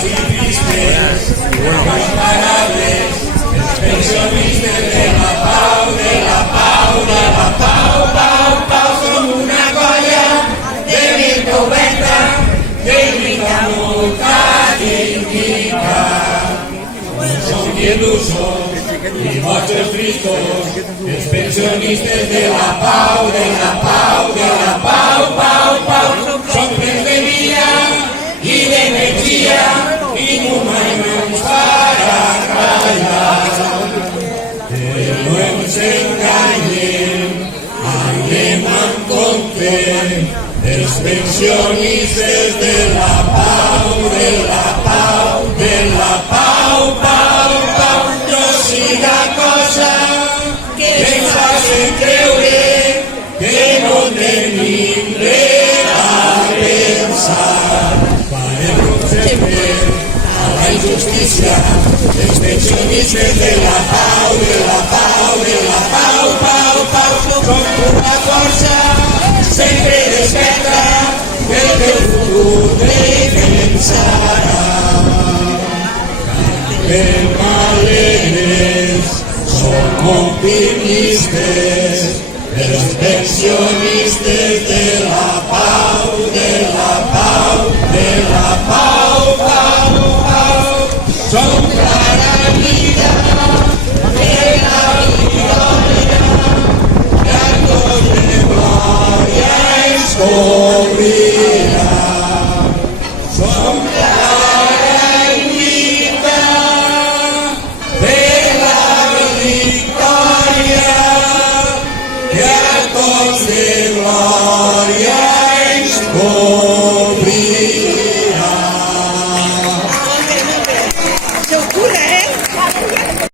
pacifistes, comparables, pensionistes de la pau, de la pau, de la pau, pau, pau, som una colla de vida oberta, de vida molta dignitat. Som il·lusos i vostres tristos, els pensionistes de la pau, de la pau, de la pau, pau, pau, som plens de vida i d'energia i mai no ens farà callar. No ens enganyem, anem en compte dels pensionistes de la pau, de la pau, de la pau, pau, pau. No siga cosa que ens facin creure que no tenim res a pensar. Farem com sempre a la injustícia dels pensionistes de la pau, de la pau, de la pau, pau, pau. Som una força sempre desperta que el teu futur defensarà. Cantem alegres, som optimistes, els pensionistes